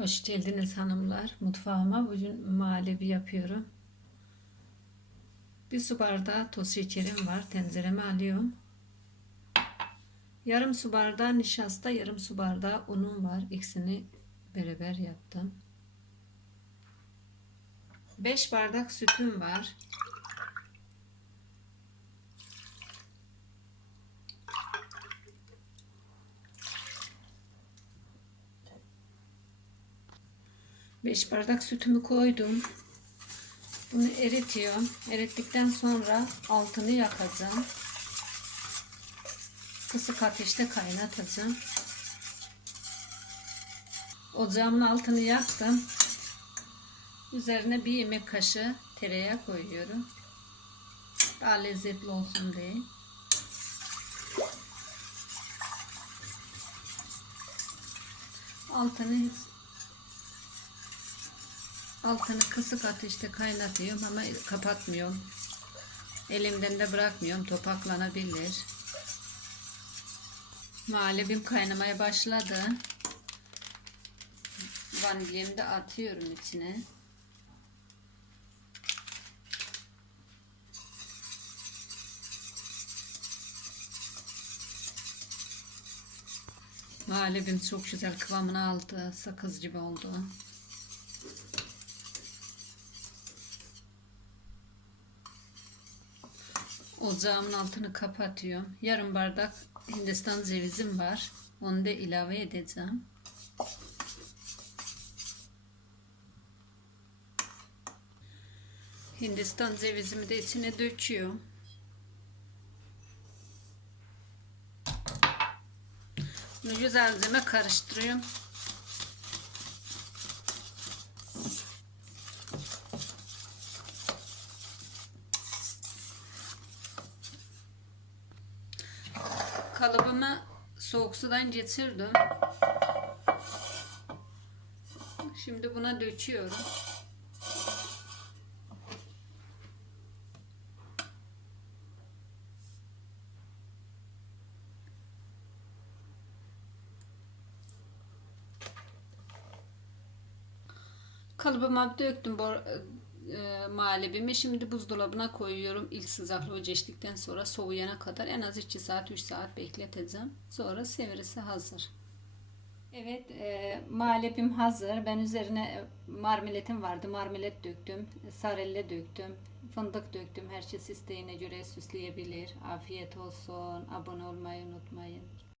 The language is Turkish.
Hoş geldiniz hanımlar mutfağıma. Bugün muhallebi yapıyorum. Bir su bardağı toz şekerim var. Tencereme alıyorum. Yarım su bardağı nişasta, yarım su bardağı unum var. İkisini beraber yaptım. 5 bardak sütüm var. Beş bardak sütümü koydum. Bunu eritiyorum. Erittikten sonra altını yakacağım. Kısık ateşte kaynatacağım. Ocağımın altını yaktım. Üzerine bir yemek kaşığı tereyağı koyuyorum. Daha lezzetli olsun diye. Altını altını kısık ateşte kaynatıyorum ama kapatmıyorum. Elimden de bırakmıyorum. Topaklanabilir. Muhallebim kaynamaya başladı. Vanilyamı da atıyorum içine. Muhallebim çok güzel kıvamını aldı. Sakız gibi oldu. Ocağımın altını kapatıyorum. Yarım bardak Hindistan cevizim var. Onu da ilave edeceğim. Hindistan cevizimi de içine döküyorum. Güzelce karıştırıyorum. Kalıbımı soğuk sudan geçirdim. Şimdi buna döküyorum. Kalıbıma döktüm e. Şimdi buzdolabına koyuyorum. İlk sıcaklığı geçtikten sonra soğuyana kadar en az 2 saat 3 saat bekleteceğim. Sonra sevirisi hazır. Evet e, muhallebim hazır. Ben üzerine e, marmeletim vardı. Marmelet döktüm. Sarelle döktüm. Fındık döktüm. Her şey isteğine göre süsleyebilir. Afiyet olsun. Abone olmayı unutmayın.